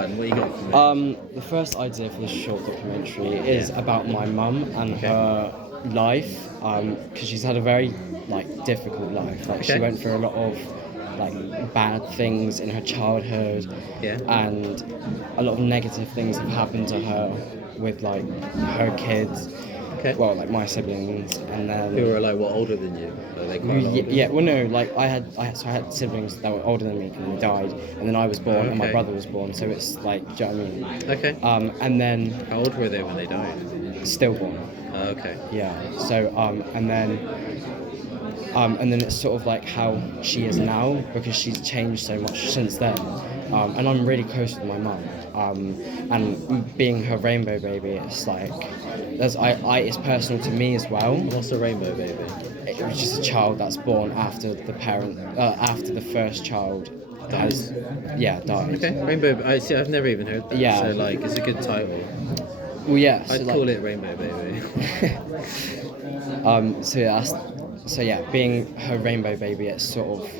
And what you got for me? The first idea for the short documentary is about my mum and her life, because she's had a very difficult life. Like she went through a lot of bad things in her childhood, and a lot of negative things have happened to her with her kids. Well, my siblings, and then Who are what older than you? Are they quite older? yeah. Well, no, I had siblings that were older than me and they died, and then I was born and my brother was born. So it's do you know what I mean? Okay. And then How old were they when they died? stillborn. Okay. Yeah. So and then it's sort of how she is now, because she's changed so much since then. And I'm really close with my mum. And being her rainbow baby, it's it's personal to me as well. What's a rainbow baby? It was just a child that's born after after the first child has died. Okay. Rainbow. I see. I've never even heard that. Yeah. So it's a good title. Well, yeah. I'd call it Rainbow Baby. Being her rainbow baby, it's sort of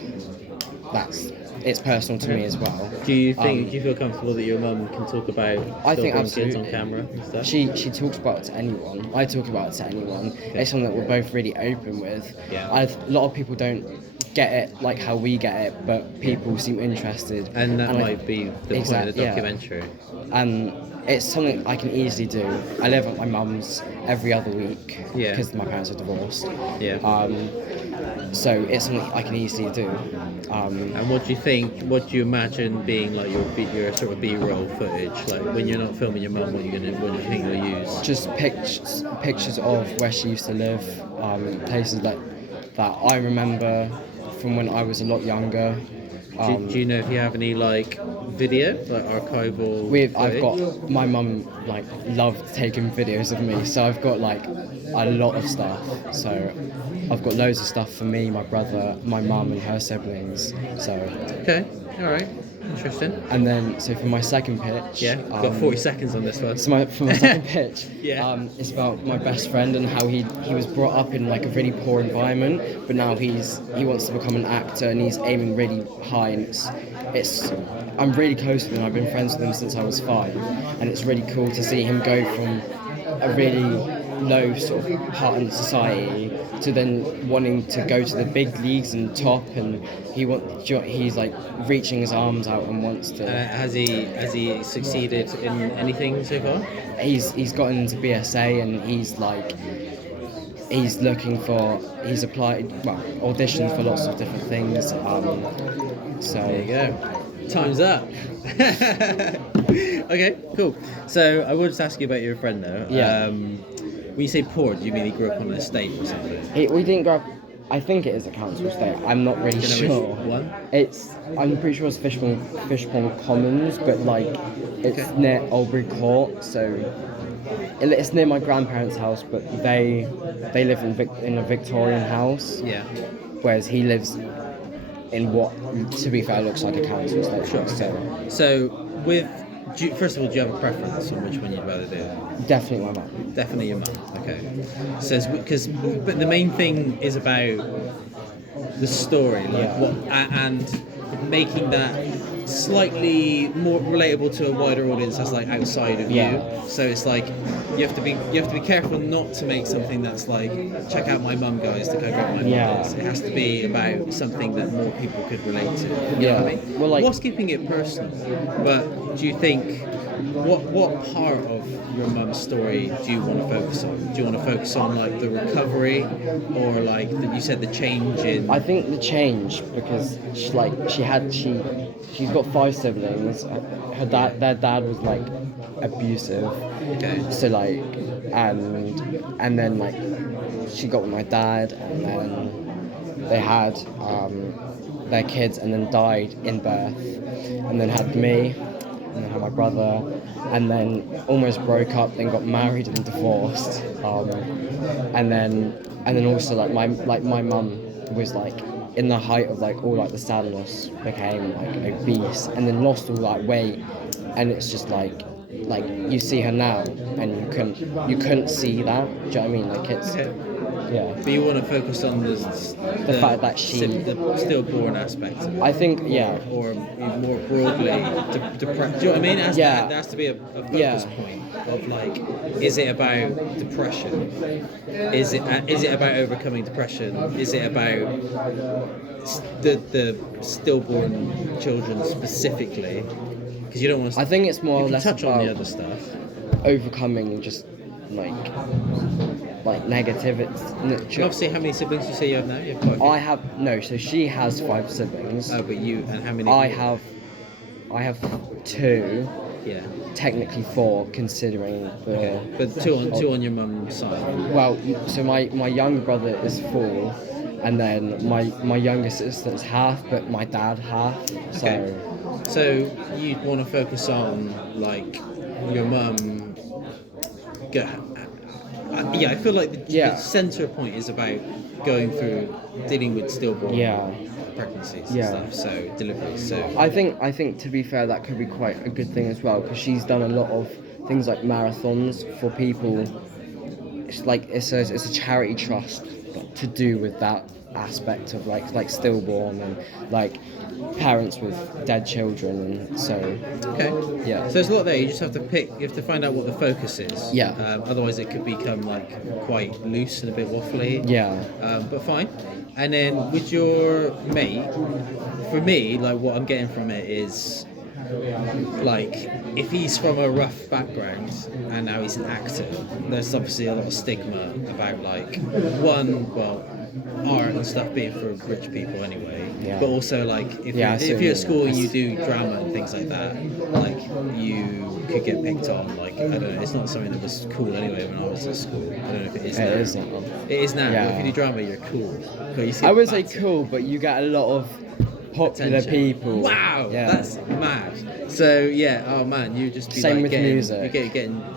it's personal to me as well. Do you feel comfortable that your mum can talk about I think kids absolutely on camera and stuff? She talks about it to anyone. I talk about it to anyone. It's something that we're both really open with. Yeah. A lot of people don't get it like how we get it, but people seem interested. And that might be the point of the documentary. And it's something I can easily do. I live at my mum's every other week because my parents are divorced. Yeah. So it's something I can easily do. And what do you think? What do you imagine being your sort of B-roll footage? When you're not filming your mum, what do you think you'll use? Just pictures of where she used to live, places that I remember from when I was a lot younger. Do you know if you have any video, archival footage? I've got my mum loved taking videos of me, so I've got a lot of stuff. So I've got loads of stuff for me, my brother, my mum, and her siblings. So okay, all right, interesting. And then for my second pitch, got 40 seconds on this one. So for my second pitch, it's about my best friend and how he was brought up in a really poor environment, but now he wants to become an actor and he's aiming really high, and I'm really close with him. I've been friends with him since I was 5, and it's really cool to see him go from a really low sort of part in society to then wanting to go to the big leagues and top, and he's reaching his arms out and wants to. Has he succeeded in anything so far? He's gotten into BSA, and he's applied auditioned for lots of different things. So there you go. Time's up. Okay, cool. So I would just ask you about your friend though. Yeah. When you say poor, do you mean he grew up on an estate or something? We didn't grow up. I think it is a council estate. I'm not really sure. One? I'm pretty sure it's Fishpond Commons, but it's near Albury Court, so it's near my grandparents' house. But they live in a Victorian house. Yeah. Whereas he lives in what, to be fair, looks like a council estate. Sure. First of all, do you have a preference on which one you'd rather do? Definitely my mum. Definitely your mum. Okay. But the main thing is about the story, and making that slightly more relatable to a wider audience that's outside of you. So it's you have to be careful not to make something that's check out my mum, guys, to go grab my mum. It has to be about something that more people could relate to. You know what I mean? Well, what's keeping it personal? But do you think what part of your mum's story do you want to focus on? Do you want to focus on the recovery, or you said the change in? I think the change, because she's got 5 siblings. Their dad was abusive. Okay. So and then she got with my dad, and then they had their kids, and then died in birth, and then had me, and then had my brother, and then almost broke up, then got married and divorced, and then also my mum was in the height of all the sadness, became obese, and then lost all that weight, and it's just like you see her now, and you couldn't see that. Do you know what I mean? Like it's yeah. But you want to focus on the fact that the stillborn aspect of it. I think Or more broadly, depression. Do you know what I mean? Yeah. There has to be a focus point of like, is it about depression? Is it about overcoming depression? Is it about the stillborn children specifically? Because you don't want to. I think it's more you or can less touch about on the other stuff. overcoming just like negativity. Obviously, how many siblings do you say you have now? You have quite a few. I have no. So she has 5 siblings. Oh, but you and how many? I have 2. Yeah. Technically 4, considering the. Okay. But two on your mum's side. Well, so my younger brother is 4, and then my younger sister's half, but my dad half. So. Okay. So you'd want to focus on like your mum. Yeah, I feel like the center point is about going through dealing with stillborn pregnancies and stuff. So deliveries. So I think to be fair, that could be quite a good thing as well, because she's done a lot of things like marathons for people. It's like it's a charity trust to do with that aspect of like stillborn and like parents with dead children, and so so there's a lot there. You just have to pick. You have to find out what the focus is. Otherwise, it could become like quite loose and a bit waffly. But fine. And then with your mate, for me, like what I'm getting from it is, like, if he's from a rough background and now he's an actor, there's obviously a lot of stigma about like art and stuff being for rich people anyway. But also like if you're at school and you do drama and things like that, like you could get picked on. Like I don't know, it's not something that was cool anyway when I was at school. I don't know if it is now. It is now. If you do drama, you're cool. But you see I would say cool, but you get a lot of popular people. Wow, that's mad. So oh man, you just be same like with getting, music. You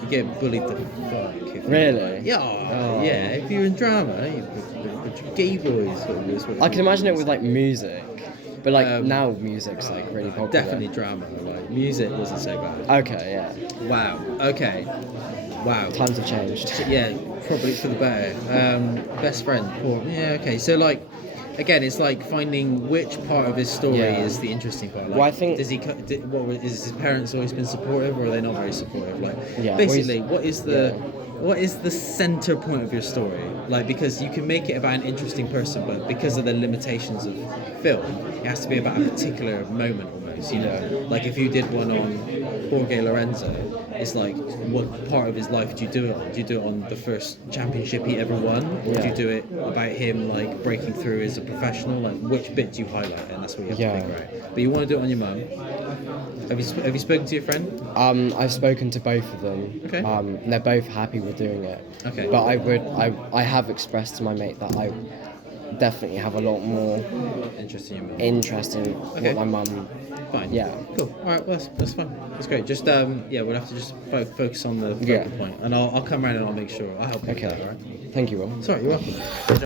get bullied the fuck. Really? Yeah. If you're in drama, you gay boys. I can imagine it with like music, but like now music's like really popular. Definitely drama. Like music wasn't so bad. Okay. Wow. Okay. Wow. Times have changed. Yeah, probably for the better. Best friend. Poor. Yeah. Okay. So like. Again, it's like finding which part of his story is the interesting part. Like, well, I think is his parents always been supportive, or are they not very supportive? Like, basically, what is the center point of your story? Like, because you can make it about an interesting person, but because of the limitations of film, it has to be about a particular moment almost. You know, like if you did one on Jorge Lorenzo, it's like, what part of his life do you do it on? Do you do it on the first championship he ever won? Or do you do it about him like breaking through as a professional? Like which bit do you highlight? And that's what you have to figure out. But you want to do it on your mum. Have you spoken to your friend? I've spoken to both of them. Okay. And they're both happy with doing it. Okay. But I have expressed to my mate that I definitely have a lot more interest in what my mum. Fine. Yeah. Cool. All right. Well, that's fine. That's great. Just we'll have to just focus on the focal point, and I'll come around and I'll make sure I'll help you with that. All right. Thank you, Will. Sorry, you're welcome.